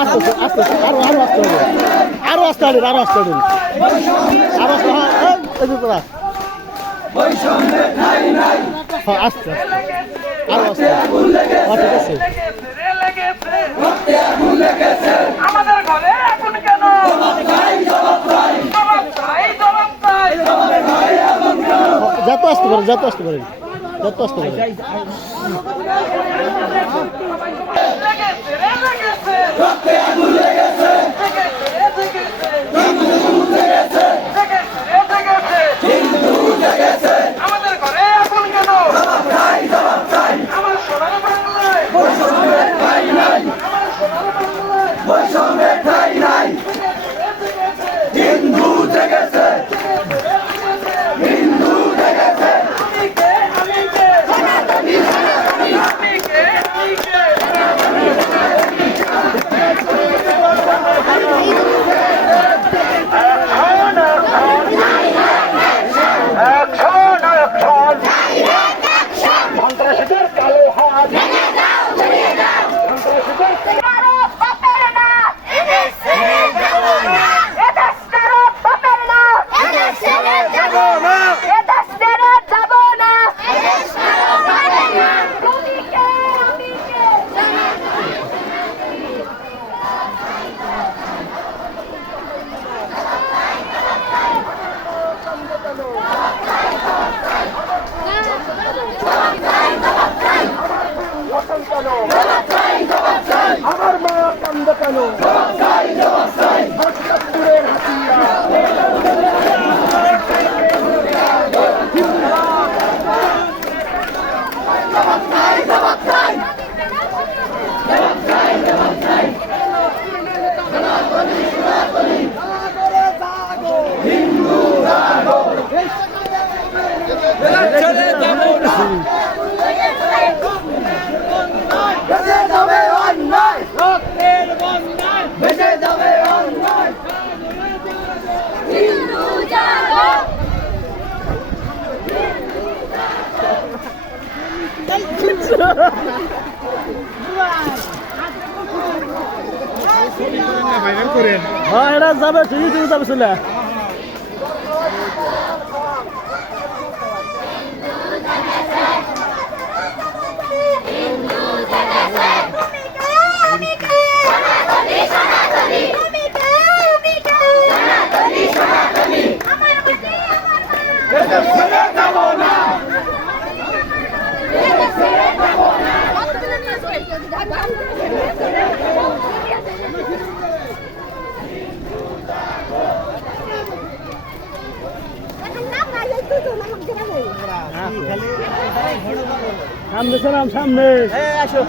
আস্তে আস্তে আরও আরও আসতে আসতে হবে আরও আসতে হবে আরও আসতে হ্যাঁ এই যে তোরা। হ্যাঁ আসতে আরও আসতে হ্যাঁ ঠিক আছে। আমাদের ঘরে এখন কেন? যত আসতে পারে যত আসতে পারে। যত আসতে পারে। が হিন্দু হ্যাঁ এটা যাবে ঠিকই যাবে চলে সামনে সামনে হ্যাঁ, আসো।